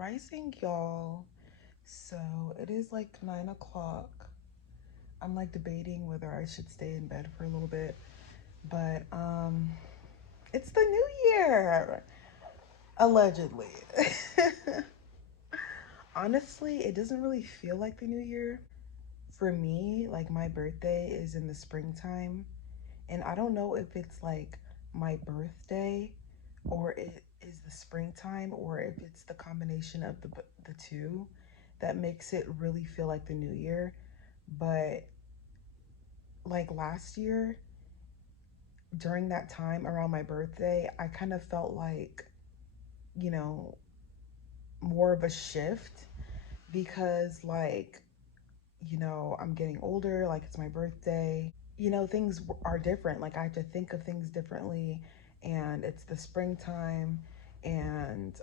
Rising, y'all. So it is like 9 o'clock. I'm like debating whether I should stay in bed for a little bit, but it's the new year, allegedly. Honestly, it doesn't really feel like the new year. For me, like my birthday is in the springtime, and I don't know if it's like my birthday or it is the springtime or if it's the combination of the two that makes it really feel like the new year. But like last year during that time around my birthday, I kind of felt like, you know, more of a shift because I'm getting older, like it's my birthday. Things are different. Like I have to think of things differently, and it's the springtime. And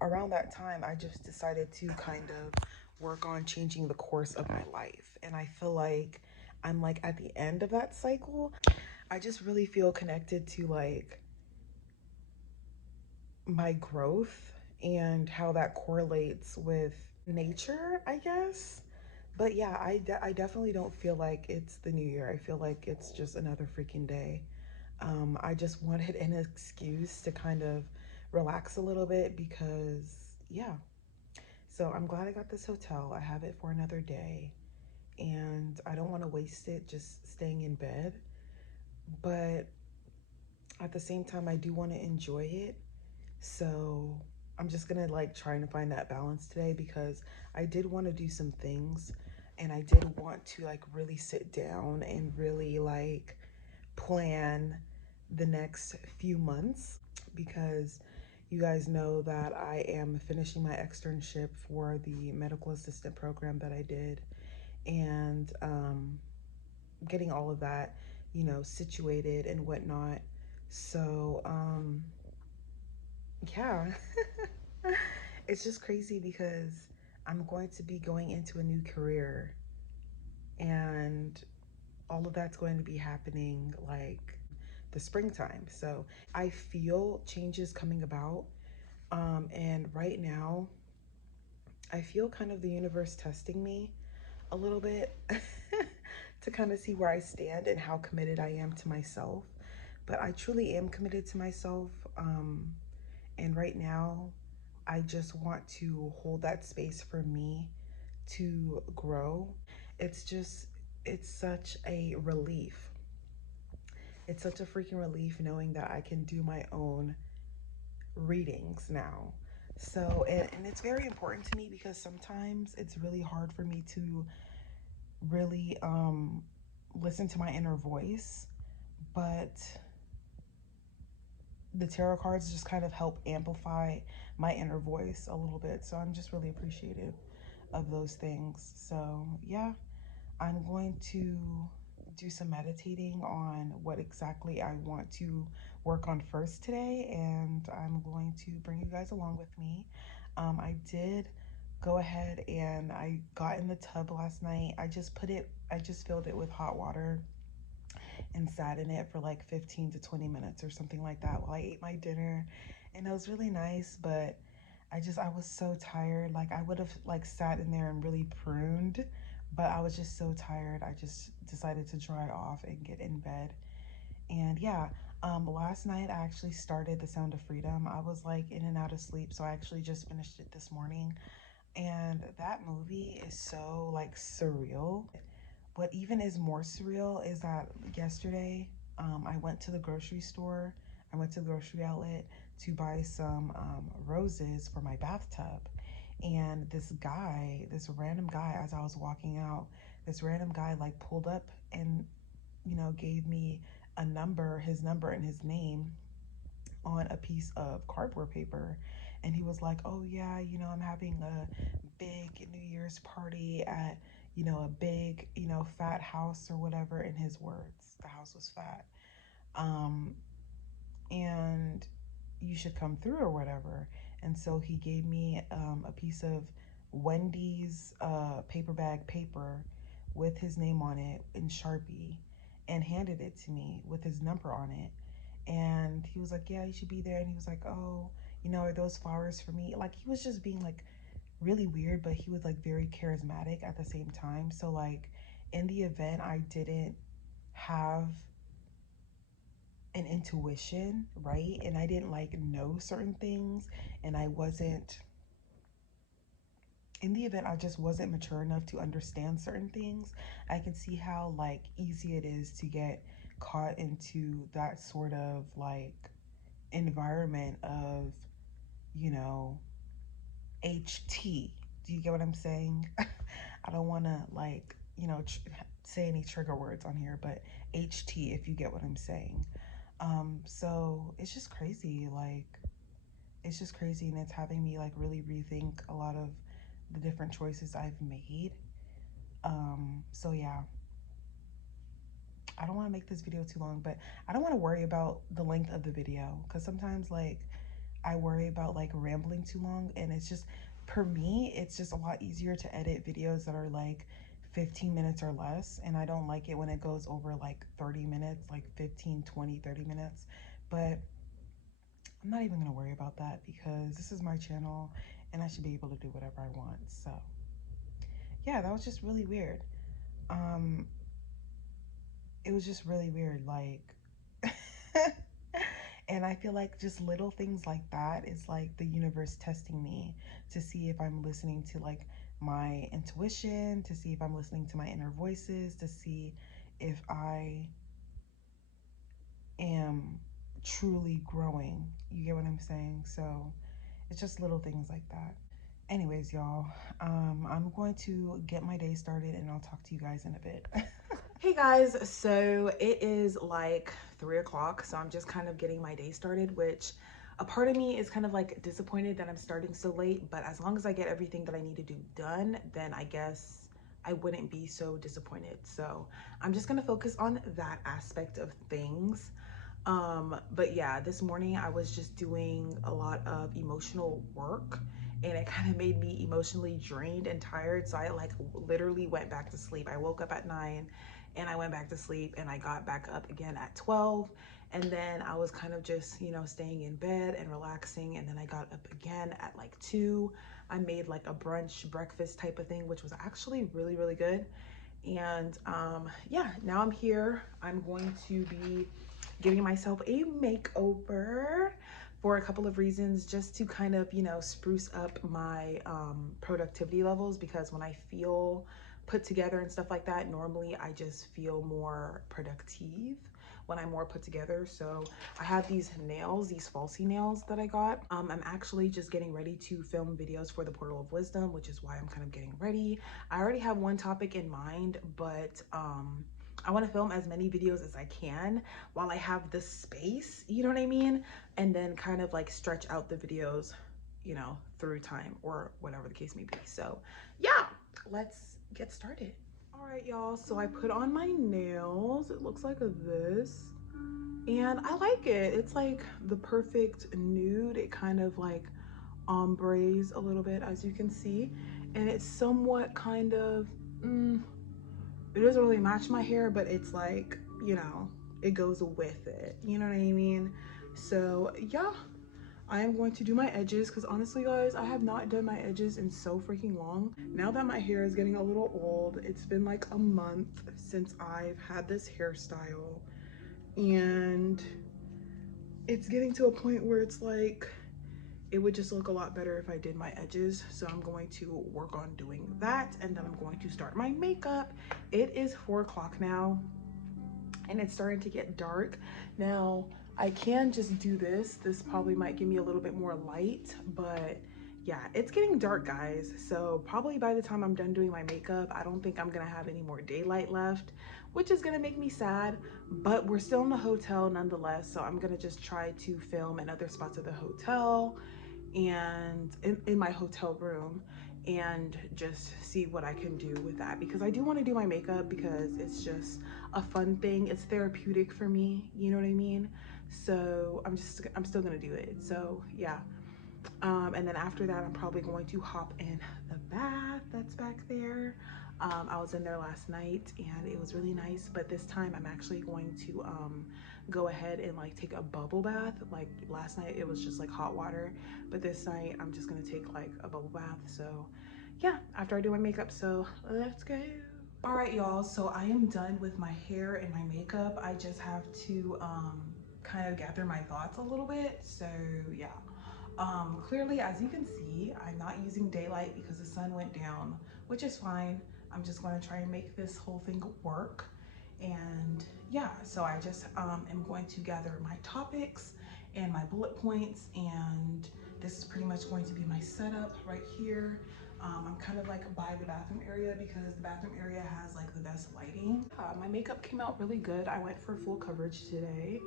around that time, I just decided to kind of work on changing the course of my life. And I feel like I'm like at the end of that cycle. I just really feel connected to like my growth and how that correlates with nature, I guess. But yeah, I definitely don't feel like it's the new year. I feel like it's just another freaking day. I just wanted an excuse to kind of relax a little bit because, yeah. So I'm glad I got this hotel. I have it for another day and I don't want to waste it just staying in bed. But at the same time, I do want to enjoy it. So I'm just gonna like trying to find that balance today because I did want to do some things and I did want to like really sit down and really like plan the next few months because you guys know that I am finishing my externship for the medical assistant program that I did and getting all of that, situated and whatnot. So, yeah. It's just crazy because I'm going to be going into a new career and all of that's going to be happening like the springtime. So I feel changes coming about. And right now, I feel kind of the universe testing me a little bit to kind of see where I stand and how committed I am to myself. But I truly am committed to myself. And right now, I just want to hold that space for me to grow. It's just, it's such a relief. It's such a freaking relief knowing that I can do my own readings now. So, and it's very important to me because sometimes it's really hard for me to really listen to my inner voice, but the tarot cards just kind of help amplify my inner voice a little bit. So I'm just really appreciative of those things. So yeah, I'm going to do some meditating on what exactly I want to work on first today, and I'm going to bring you guys along with me. I did go ahead and I got in the tub last night. I just filled it with hot water and sat in it for like 15 to 20 minutes or something like that while I ate my dinner. And it was really nice, but I was so tired. Like I would have like sat in there and really pruned, but I was just so tired. I just decided to dry off and get in bed. And yeah, last night I actually started The Sound of Freedom. I was like in and out of sleep, so I actually just finished it this morning. And that movie is so like surreal. What even is more surreal is that yesterday I went to the grocery store. I went to the grocery outlet to buy some roses for my bathtub. And this random guy, as I was walking out, this random guy like pulled up and, gave me his number and his name on a piece of cardboard paper. And he was like, oh yeah, I'm having a big New Year's party at, a big, fat house or whatever. In his words, the house was fat. Um, and you should come through or whatever. And so he gave me a piece of Wendy's paper bag paper with his name on it in Sharpie and handed it to me with his number on it. And he was like, yeah, you should be there. And he was like, oh, you know, are those flowers for me? Like, he was just being like really weird, but he was like very charismatic at the same time. So like in the event, I didn't have an intuition, right? And I didn't like know certain things, and I wasn't, in the event I just wasn't mature enough to understand certain things. I can see how like easy it is to get caught into that sort of like environment of, you know, HT. Do you get what I'm saying? I don't want to like, you know, say any trigger words on here, but HT, if you get what I'm saying. So it's just crazy. Like, it's just crazy, and it's having me like really rethink a lot of the different choices I've made. So yeah, I don't want to make this video too long, but I don't want to worry about the length of the video, because sometimes like I worry about like rambling too long, and it's just, for me, it's just a lot easier to edit videos that are like 15 minutes or less, and I don't like it when it goes over like 30 minutes, like 15, 20, 30 minutes. But I'm not even going to worry about that, because this is my channel and I should be able to do whatever I want. So yeah, that was just really weird. Um, it was just really weird. Like, and I feel like just little things like that is like the universe testing me to see if I'm listening to like my intuition, to see if I'm listening to my inner voices, to see if I am truly growing. You get what I'm saying? So it's just little things like that. Anyways, y'all, I'm going to get my day started, and I'll talk to you guys in a bit. Hey guys, so it is like 3 o'clock, so I'm just kind of getting my day started, which a part of me is kind of like disappointed that I'm starting so late, but as long as I get everything that I need to do done, then I guess I wouldn't be so disappointed. So I'm just gonna focus on that aspect of things. But yeah, this morning I was just doing a lot of emotional work, and it kind of made me emotionally drained and tired. So I like literally went back to sleep. I woke up at 9 and I went back to sleep, and I got back up again at 12. And then I was kind of just, you know, staying in bed and relaxing. And then I got up again at like 2. I made like a brunch breakfast type of thing, which was actually really, really good. And yeah, now I'm here. I'm going to be giving myself a makeover for a couple of reasons, just to kind of, you know, spruce up my productivity levels, because when I feel put together and stuff like that, normally I just feel more productive when I'm more put together. So I have these nails, these falsy nails that I got. I'm actually just getting ready to film videos for the Portal of Wisdom, which is why I'm kind of getting ready. I already have one topic in mind, but I want to film as many videos as I can while I have the space, you know what I mean? And then kind of like stretch out the videos, you know, through time or whatever the case may be. So yeah, let's get started. All right, y'all, so I put on my nails. It looks like this, and I like it. It's like the perfect nude. It kind of like ombres a little bit, as you can see, and it's somewhat kind of, it doesn't really match my hair, but it's like, you know, it goes with it, you know what I mean? So yeah, I am going to do my edges, because honestly guys, I have not done my edges in so freaking long. Now that my hair is getting a little old, it's been like a month since I've had this hairstyle, and it's getting to a point where it's like, it would just look a lot better if I did my edges. So I'm going to work on doing that, and then I'm going to start my makeup. It is 4 o'clock now, and it's starting to get dark. Now, I can just do this. This probably might give me a little bit more light, but yeah, it's getting dark, guys. So probably by the time I'm done doing my makeup, I don't think I'm gonna have any more daylight left, which is gonna make me sad, but we're still in the hotel nonetheless. So I'm gonna just try to film in other spots of the hotel and in my hotel room, and just see what I can do with that, because I do want to do my makeup, because it's just a fun thing. It's therapeutic for me, you know what I mean? So I'm still gonna do it. So yeah, and then after that, I'm probably going to hop in the bath that's back there. I was in there last night and it was really nice, but this time I'm actually going to go ahead and like take a bubble bath. Like last night it was just like hot water, but this night I'm just gonna take like a bubble bath. So yeah, after I do my makeup, so let's go. All right, y'all, so I am done with my hair and my makeup. I just have to kind of gather my thoughts a little bit. So yeah, clearly, as you can see, I'm not using daylight because the sun went down, which is fine. I'm just going to try and make this whole thing work. And yeah, so I just am going to gather my topics and my bullet points, and this is pretty much going to be my setup right here. I'm kind of like by the bathroom area because the bathroom area has like the best lighting. My makeup came out really good. I went for full coverage today,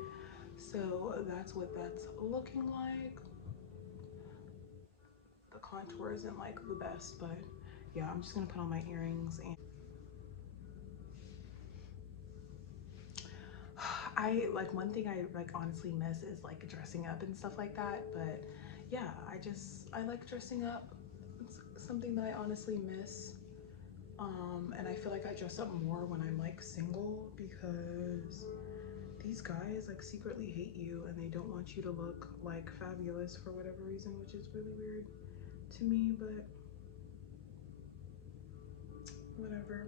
so that's what that's looking like. The contour isn't like the best, but yeah, I'm just gonna put on my earrings. And I like, one thing I like honestly miss is like dressing up and stuff like that, but yeah, I like dressing up. It's something that I honestly miss. And I feel like I dress up more when I'm like single because these guys like secretly hate you and they don't want you to look like fabulous for whatever reason, which is really weird to me, but whatever.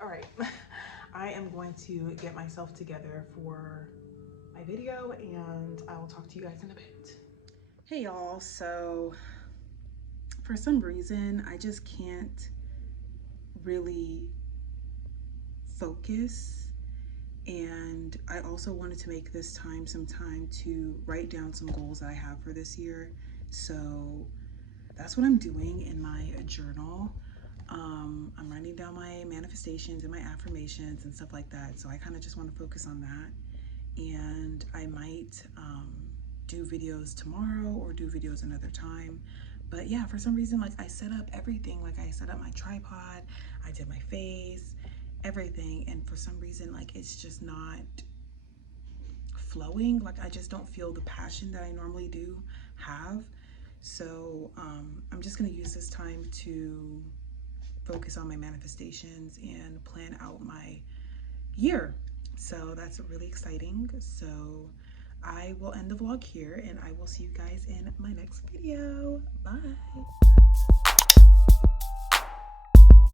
All right, I am going to get myself together for my video and I will talk to you guys in a bit. Hey y'all, so for some reason I just can't really focus, and I also wanted to make this time some time to write down some goals that I have for this year. So that's what I'm doing in my journal. I'm writing down my manifestations and my affirmations and stuff like that. So I kind of just want to focus on that. And I might do videos tomorrow or do videos another time. But yeah, for some reason, like I set up everything. Like I set up my tripod, I did my face, everything. And for some reason, like it's just not flowing. Like I just don't feel the passion that I normally do have. So I'm just gonna use this time to focus on my manifestations and plan out my year. So that's really exciting. So I will end the vlog here and I will see you guys in my next video. Bye.